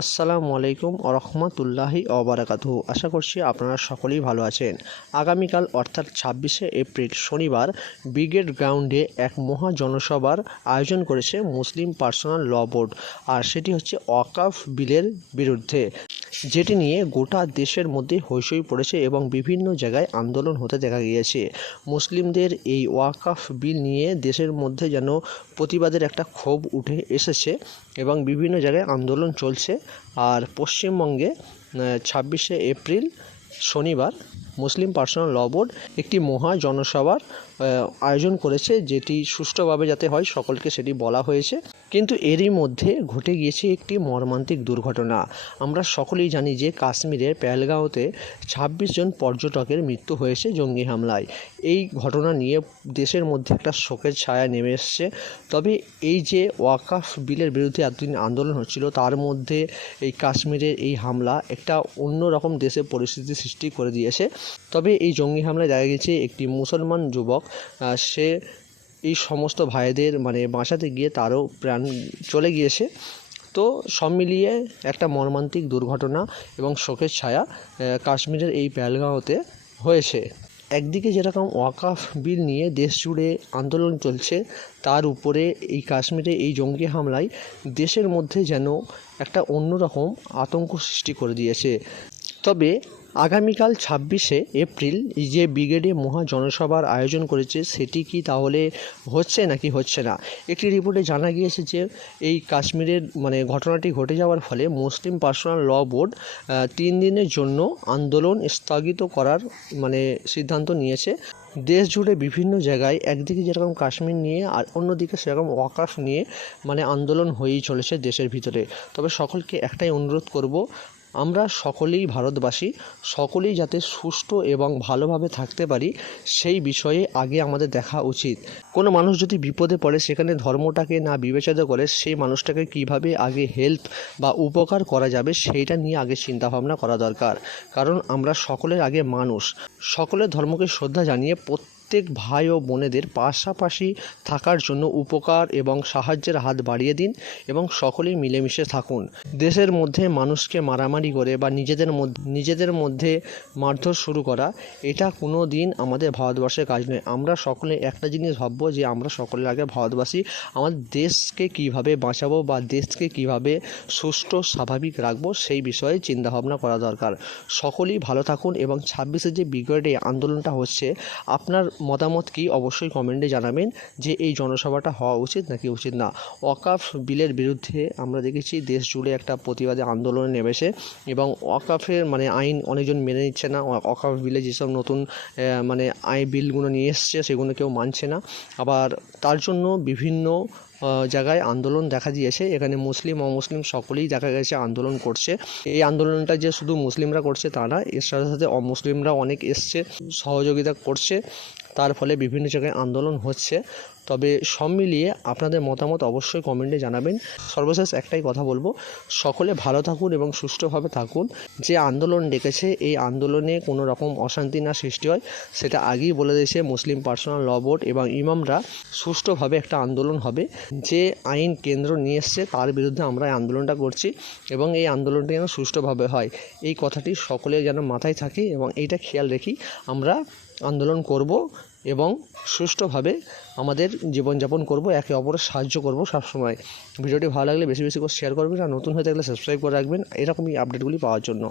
আসসালামু আলাইকুম রহমতুল্লাহি ওবারাকাতুহু। আশা করছি আপনারা সকলেই ভালো আছেন। আগামীকাল অর্থাৎ 26শে এপ্রিল শনিবার ব্রিগেড গ্রাউন্ডে এক মহা জনসভার আয়োজন করেছে মুসলিম পার্সোনাল ল বোর্ড। আর সেটি হচ্ছে ওয়াকফ বিলের বিরুদ্ধে, যেটি নিয়ে গোটা দেশের মধ্যে হইচই পড়েছে এবং বিভিন্ন জায়গায় আন্দোলন হতে দেখা গিয়েছে। মুসলিমদের এই ওয়াকফ বিল নিয়ে দেশের মধ্যে যেন প্রতিবাদের একটা ক্ষোভ উঠে এসেছে এবং বিভিন্ন জায়গায় আন্দোলন চলছে। আর পশ্চিমবঙ্গে 26শে এপ্রিল শনিবার মুসলিম পার্সোনাল ল বোর্ড একটি মহা জনসভার আয়োজন করেছে, যেটি সুষ্ঠুভাবে যাতে হয় সকলকে সেটি বলা হয়েছে। কিন্তু এরই মধ্যে ঘটে গিয়েছে একটি মর্মান্তিক দুর্ঘটনা। আমরা সকলেই জানি যে কাশ্মীরের পেহেলগাঁওতে 26 জন পর্যটকের মৃত্যু হয়েছে জঙ্গি হামলায়। এই ঘটনা নিয়ে দেশের মধ্যে একটা শোকের ছায়া নেমে এসছে। তবে এই যে ওয়াকফ বিলের বিরুদ্ধে এতদিন আন্দোলন হচ্ছিল, তার মধ্যে এই কাশ্মীরের এই হামলা একটা অন্যরকম দেশে পরিস্থিতি সৃষ্টি করে দিয়েছে। তবে এই জঙ্গি হামলায় দেখা গেছে একটি মুসলমান যুবক, সে এই সমস্ত ভাইদের বাঁচাতে গিয়ে তারও প্রাণ চলে গিয়েছে। তো সব মিলিয়ে একটা মর্মান্তিক দুর্ঘটনা এবং শোকের ছায়া কাশ্মীরের এই পেহেলগাঁওতে হয়েছে। একদিকে যেরকম ওয়াকফ বিল নিয়ে দেশ জুড়ে আন্দোলন চলছে, তার উপরে এই কাশ্মীরে এই জঙ্গি হামলায় দেশের মধ্যে যেন একটা অন্যরকম আতঙ্ক সৃষ্টি করে দিয়েছে। তবে আগামীকাল 26শে এপ্রিল যে ব্রিগেডে মহা জনসভার আয়োজন করেছে, সেটি কি তাহলে হচ্ছে নাকি হচ্ছে না? একটি রিপোর্টে জানা গিয়েছে যে এই কাশ্মীরের ঘটনাটি ঘটে যাওয়ার ফলে মুসলিম পার্সোনাল ল বোর্ড 3 দিনের জন্য আন্দোলন স্থগিত করার সিদ্ধান্ত নিয়েছে। দেশ জুড়ে বিভিন্ন জায়গায় একদিকে যেরকম কাশ্মীর নিয়ে আর অন্যদিকে সেরকম ওয়াকফ নিয়ে আন্দোলন হয়েই চলেছে দেশের ভিতরে। তবে সকলকে একটাই অনুরোধ করব, আমরা সকলেই ভারতবাসী, সকলেই যাতে সুষ্ঠু এবং ভালোভাবে থাকতে পারি সেই বিষয়ে আগে আমাদের দেখা উচিত। কোনো মানুষ যদি বিপদে পড়ে, সেখানে ধর্মটাকে না বিবেচনা করে সেই মানুষটাকে কিভাবে আগে হেল্প বা উপকার করা যাবে সেইটা নিয়ে আগে চিন্তাভাবনা করা দরকার। কারণ আমরা সকলের আগে মানুষ। সকলের ধর্মকে শ্রদ্ধা জানিয়ে প্রত্যেক ভাই ও বোনেদের পাশাপাশি থাকার জন্য উপকার এবং সাহায্যের হাত বাড়িয়ে দিন এবং সকলেই মিলেমিশে থাকুন। দেশের মধ্যে মানুষকে মারামারি করে বা নিজেদের মধ্যে মারধর শুরু করা, এটা কোনো দিন আমাদের ভারতবর্ষের কাজ নয়। আমরা সকলে একটা জিনিস ভাববো যে আমরা সকলের আগে ভারতবাসী, আমাদের দেশকে কিভাবে বাঁচাবো বা দেশকে কিভাবে সুষ্ঠু স্বাভাবিক রাখবো সেই বিষয়ে চিন্তাভাবনা করা দরকার। সকলেই ভালো থাকুন এবং 26শে যে ব্রিগেডে আন্দোলনটা হচ্ছে, আপনার মতামত কি অবশ্যই কমেন্টে জানাবেন যে এই জনসভাটা হওয়া উচিত নাকি উচিত না। ওয়াকফ বিলের বিরুদ্ধে আমরা দেখেছি দেশ জুড়ে একটা প্রতিবাদী আন্দোলনে নেমেছে এবং ওয়াকফের আইন অনেকজন মেনে নিচ্ছে না। ওয়াকফ বিলে যেসব নতুন বিলগুলো নিয়ে এসছে সেগুলো কেউ মানছে না। আবার তার জন্য বিভিন্ন জায়গায় আন্দোলন দেখা দিয়েছে। এখানে মুসলিম অমুসলিম সকলেই দেখা গেছে আন্দোলন করছে। এই আন্দোলনটা যে শুধু মুসলিমরা করছে তা না, এর সাথে সাথে অমুসলিমরা অনেক এসছে, সহযোগিতা করছে। তার ফলে বিভিন্ন জায়গায় আন্দোলন হচ্ছে। তবে সব মিলিয়ে আপনাদের মতামত অবশ্যই কমেন্টে জানাবেন। সর্বশেষ একটাই কথা বলবো, সকলে ভালো থাকুন এবং সুষ্ঠুভাবে থাকুন। যে আন্দোলন ডেকেছে এই আন্দোলনে কোনো রকম অশান্তি না সৃষ্টি হয় সেটা আগেই বলে দিয়েছে মুসলিম পার্সোনাল ল বোর্ড এবং ইমামরা। সুষ্ঠুভাবে একটা আন্দোলন হবে। যে আইন কেন্দ্র নিয়ে এসছে তার বিরুদ্ধে আমরা এই আন্দোলনটা করছি এবং এই আন্দোলনটা যেন সুষ্ঠুভাবে হয়, এই কথাটি সকলে যেন মাথায় থাকে এবং এইটা খেয়াল রেখি আমরা আন্দোলন করব এবং সুষ্ঠুভাবে আমাদের জীবনযাপন করব, একে অপরের সাহায্য করব সবসময়। ভিডিওটি ভালো লাগলে বেশি বেশি করে শেয়ার করবেন আর নতুন হয়ে থাকলে সাবস্ক্রাইব করে রাখবেন এরকমই আপডেটগুলি পাওয়ার জন্য।